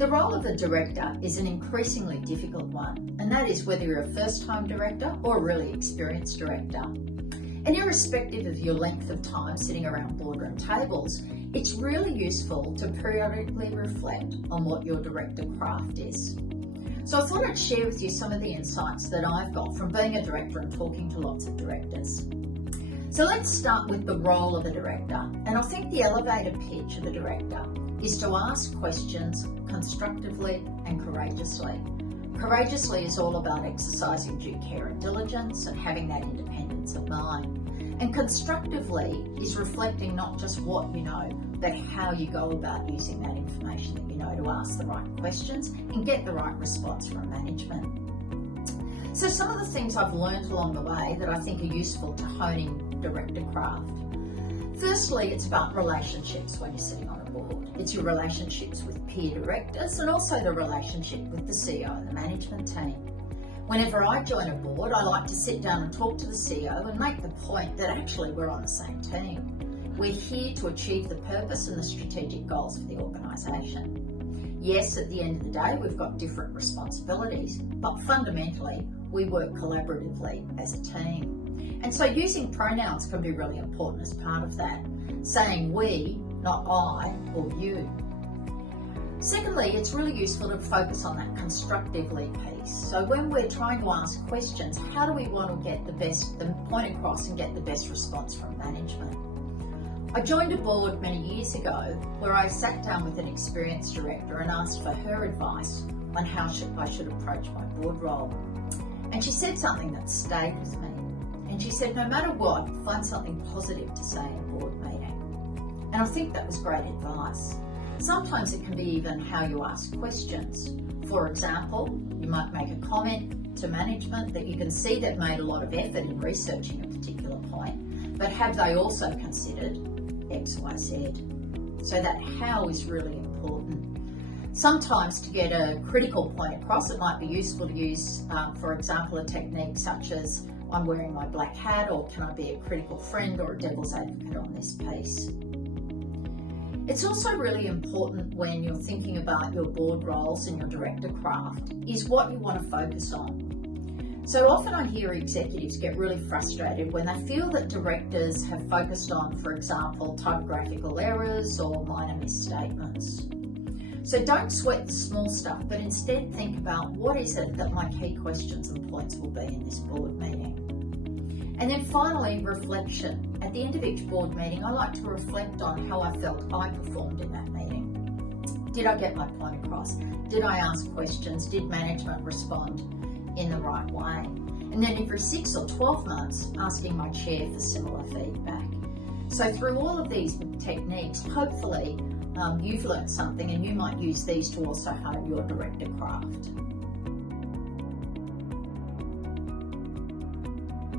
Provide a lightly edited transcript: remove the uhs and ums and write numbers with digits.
The role of a director is an increasingly difficult one, and that is whether you're a first-time director or a really experienced director. And irrespective of your length of time sitting around boardroom tables, it's really useful to periodically reflect on what your director craft is. So I thought I'd share with you some of the insights that I've got from being a director and talking to lots of directors. So let's start with the role of a director. And I think the elevator pitch of a director is to ask questions constructively and courageously. Courageously is all about exercising due care and diligence and having that independence of mind. And constructively is reflecting not just what you know, but how you go about using that information that you know to ask the right questions and get the right response from management. So some of the things I've learned along the way that I think are useful to honing director craft. Firstly, it's about relationships when you're sitting on a board. It's your relationships with peer directors and also the relationship with the CEO and the management team. Whenever I join a board, I like to sit down and talk to the CEO and make the point that actually we're on the same team. We're here to achieve the purpose and the strategic goals for the organisation. Yes, at the end of the day, we've got different responsibilities, but fundamentally, we work collaboratively as a team. And so using pronouns can be really important as part of that, saying we, not I or you. Secondly, it's really useful to focus on that constructively piece. So when we're trying to ask questions, how do we want to get the point across and get the best response from management? I joined a board many years ago where I sat down with an experienced director and asked for her advice on how I should approach my board role. And she said something that stayed with me. And she said, no matter what, find something positive to say in a board meeting. And I think that was great advice. Sometimes it can be even how you ask questions. For example, you might make a comment to management that you can see they've made a lot of effort in researching a particular point, but have they also considered X, Y, Z? So that how is really important. Sometimes to get a critical point across, it might be useful to use, for example, a technique such as I'm wearing my black hat, or can I be a critical friend or a devil's advocate on this piece? It's also really important when you're thinking about your board roles and your director craft is what you want to focus on. So often I hear executives get really frustrated when they feel that directors have focused on, for example, typographical errors or minor misstatements. So don't sweat the small stuff, but instead think about what is it that my key questions and points will be in this board meeting. And then finally, reflection. At the end of each board meeting, I like to reflect on how I felt I performed in that meeting. Did I get my point across? Did I ask questions? Did management respond in the right way? And then every 6 or 12 months, asking my chair for similar feedback. So through all of these techniques, hopefully you've learned something and you might use these to also hone your director craft.